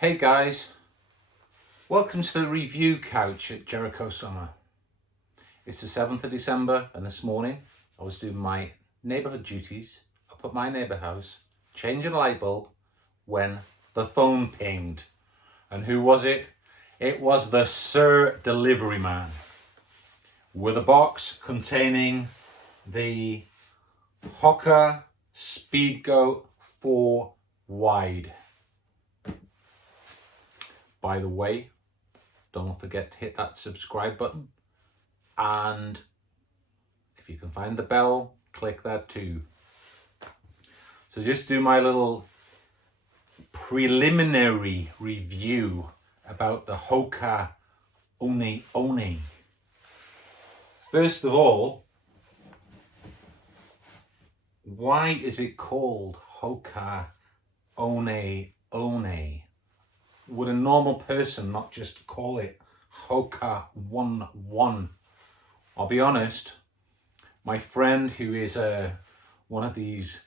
Hey guys, welcome to the review couch at Jericho Summer. It's the 7th of December and this morning I was doing my neighbourhood duties up at my neighbour house, changing a light bulb when the phone pinged. And who was it? It was the Sir Delivery Man with a box containing the Hoka Speedgoat 4 wide. By the way, don't forget to hit that subscribe button, and if you can find the bell, click that too. So just do my little preliminary review about the Hoka One One. First of all, why is it called Hoka One One? Would a normal person not just call it Hoka One One? I'll be honest, my friend who is one of these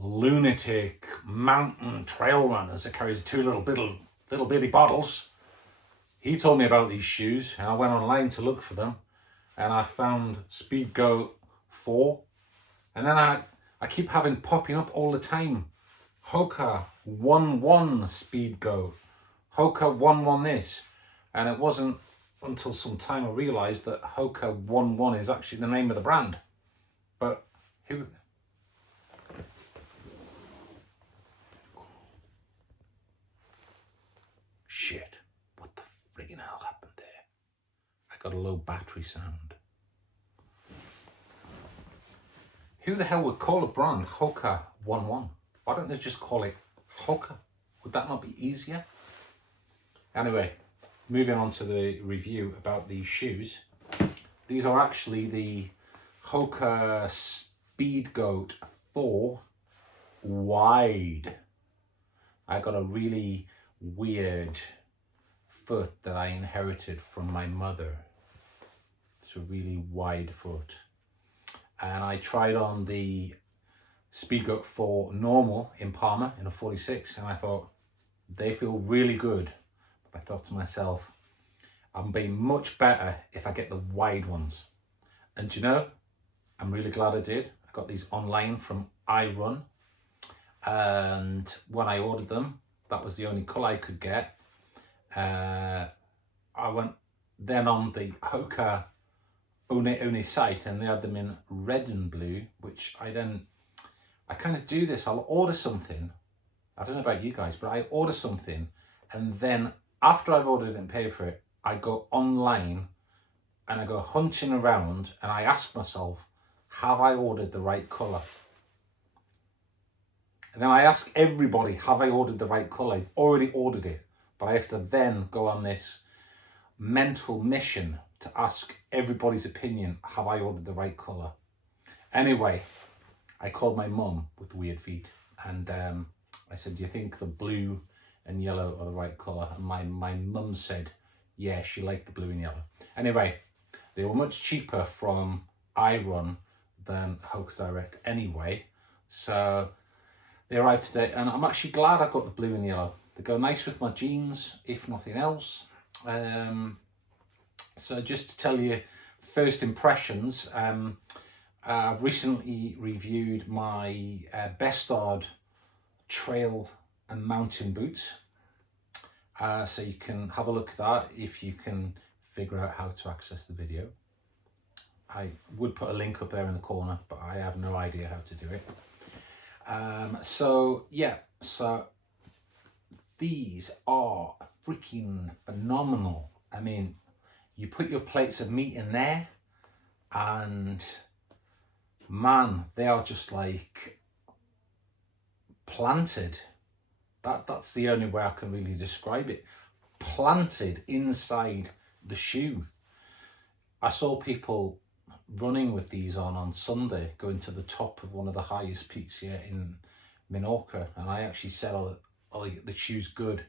lunatic mountain trail runners that carries two little bitty bottles, he told me about these shoes and I went online to look for them and I found Speedgoat 4, and then I keep having popping up all the time Hoka One One Speedgoat, Hoka One One this, and it wasn't until some time I realised that Hoka One One is actually the name of the brand. But who? Shit! What the friggin' hell happened there? I got a low battery sound. Who the hell would call a brand Hoka One One? Why don't they just call it Hoka? Would that not be easier? Anyway, moving on to the review about these shoes. These are actually the Hoka Speedgoat 4 wide. I got a really weird foot that I inherited from my mother. It's a really wide foot. And I tried on the Speedgoat 4 normal in Palmer in a 46 and I thought, they feel really good. I thought to myself, I'm being much better if I get the wide ones. And you know, I'm really glad I did. I got these online from iRun. And when I ordered them, that was the only colour I could get. I went then on the Hoka One One site and they had them in red and blue, which I kind of do this. I'll order something. I don't know about you guys, but I order something and then after I've ordered it and paid for it, I go online and I go hunting around and I ask myself, have I ordered the right colour? And then I ask everybody, have I ordered the right colour? I've already ordered it, but I have to then go on this mental mission to ask everybody's opinion, have I ordered the right colour? Anyway, I called my mum with weird feet and I said, do you think the blue and yellow are the right colour? And my mum said, yeah, she liked the blue and yellow. Anyway, they were much cheaper from iRun than Hoka Direct anyway. So they arrived today and I'm actually glad I got the blue and yellow. They go nice with my jeans, if nothing else. So just to tell you first impressions, I've recently reviewed my Bestard trail and mountain boots, so you can have a look at that if you can figure out how to access the video. I would put a link up there in the corner, but I have no idea how to do it. So these are freaking phenomenal. I mean, you put your plates of meat in there and man, they are just like planted. That's the only way I can really describe it. Planted inside the shoe. I saw people running with these on Sunday, going to the top of one of the highest peaks here in Minorca, and I actually said, oh the shoe's good,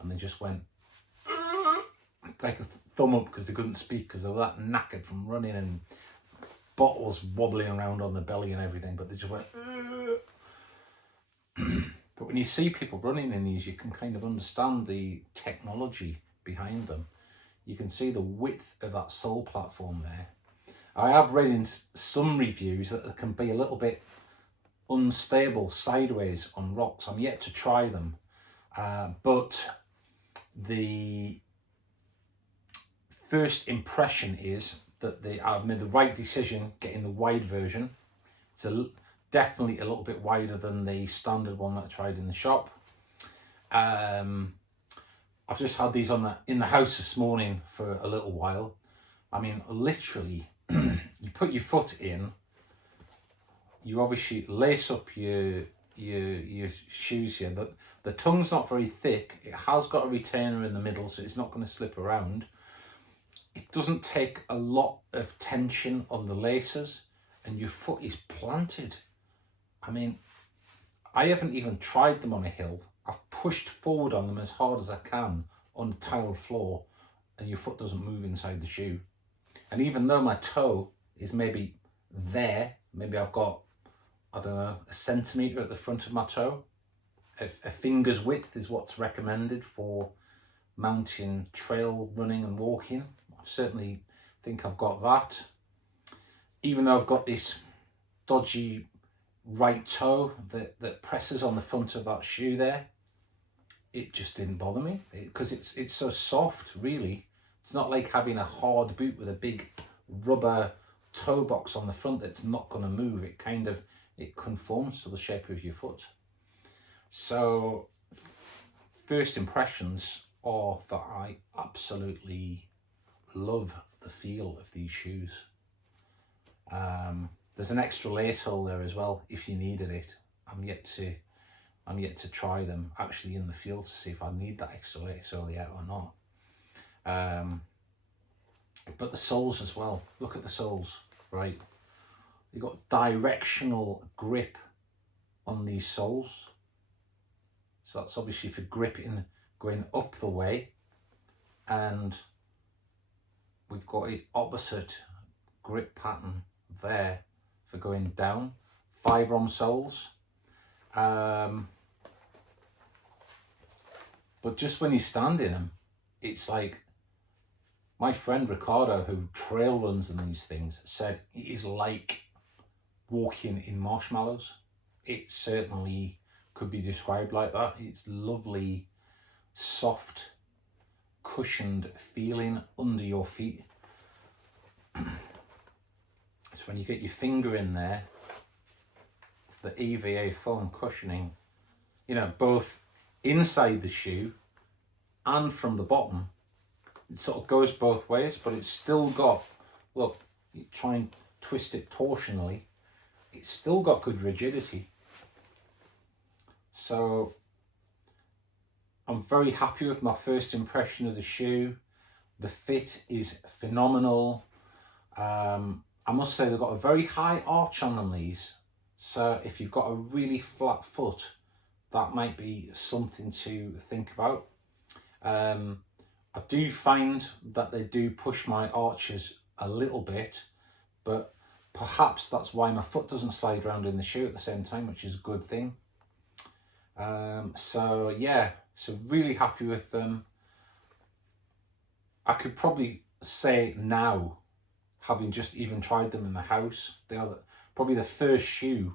and they just went like a thumb up because they couldn't speak because they were that knackered from running and bottles wobbling around on the belly and everything, but they just went But when you see people running in these, you can kind of understand the technology behind them. You can see the width of that sole platform there. I have read in some reviews that it can be a little bit unstable sideways on rocks. I'm yet to try them, but the first impression is that I've made the right decision getting the wide version. It's definitely a little bit wider than the standard one that I tried in the shop. I've just had these in the house this morning for a little while. I mean, literally, you put your foot in, you obviously lace up your shoes here. The tongue's not very thick. It has got a retainer in the middle, so it's not going to slip around. It doesn't take a lot of tension on the laces, and your foot is planted. I mean, I haven't even tried them on a hill. I've pushed forward on them as hard as I can on the tiled floor, and your foot doesn't move inside the shoe. And even though my toe is maybe there, maybe I've got, I don't know, a centimetre at the front of my toe. A finger's width is what's recommended for mountain trail running and walking. I certainly think I've got that. Even though I've got this dodgy right toe that presses on the front of that shoe there, it just didn't bother me because it's so soft, really. It's not like having a hard boot with a big rubber toe box on the front that's not going to move. It conforms to the shape of your foot. So first impressions are that I absolutely love the feel of these shoes. There's an extra lace hole there as well if you needed it. I'm yet to try them actually in the field to see if I need that extra lace hole yet or not. But the soles as well. Look at the soles, right? You've got directional grip on these soles. So that's obviously for gripping going up the way, and we've got an opposite grip pattern there for going down. Vibram soles. But just when you stand in them, it's like my friend Ricardo, who trail runs in these things, said it is like walking in marshmallows. It certainly could be described like that. It's lovely, soft, cushioned feeling under your feet. So when you get your finger in there, the EVA foam cushioning, both inside the shoe and from the bottom, it sort of goes both ways, but it's still got, look, you try and twist it torsionally, it's still got good rigidity. So I'm very happy with my first impression of the shoe. The fit is phenomenal. I must say they've got a very high arch on them, these. So if you've got a really flat foot, that might be something to think about. I do find that they do push my arches a little bit, but perhaps that's why my foot doesn't slide around in the shoe at the same time, which is a good thing. So really happy with them. I could probably say now, having just even tried them in the house, they are probably the first shoe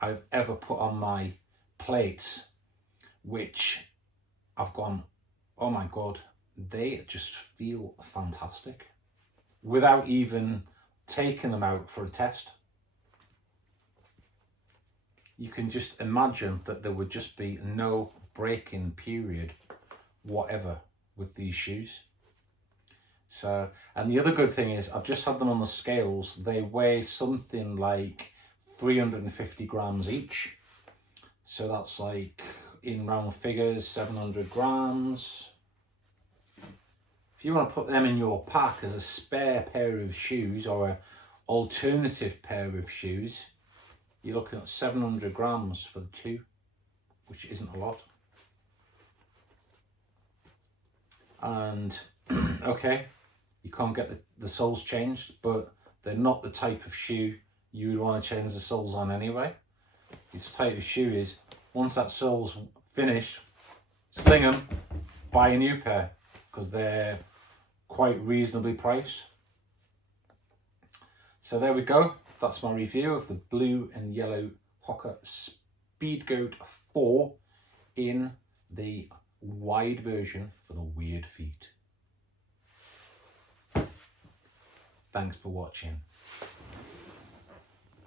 I've ever put on my plates, which I've gone, oh my God, they just feel fantastic without even taking them out for a test. You can just imagine that there would just be no break-in period whatever with these shoes. So, and the other good thing is I've just had them on the scales. They weigh something like 350 grams each. So that's like, in round figures, 700 grams. If you want to put them in your pack as a spare pair of shoes or an alternative pair of shoes, you're looking at 700 grams for the two, which isn't a lot. And okay, you can't get the soles changed, but they're not the type of shoe you would want to change the soles on anyway. This type of shoe is once that sole's finished, sling them, buy a new pair, because they're quite reasonably priced. So there we go. That's my review of the blue and yellow Hoka Speedgoat 4 in the wide version for the weird feet. Thanks for watching.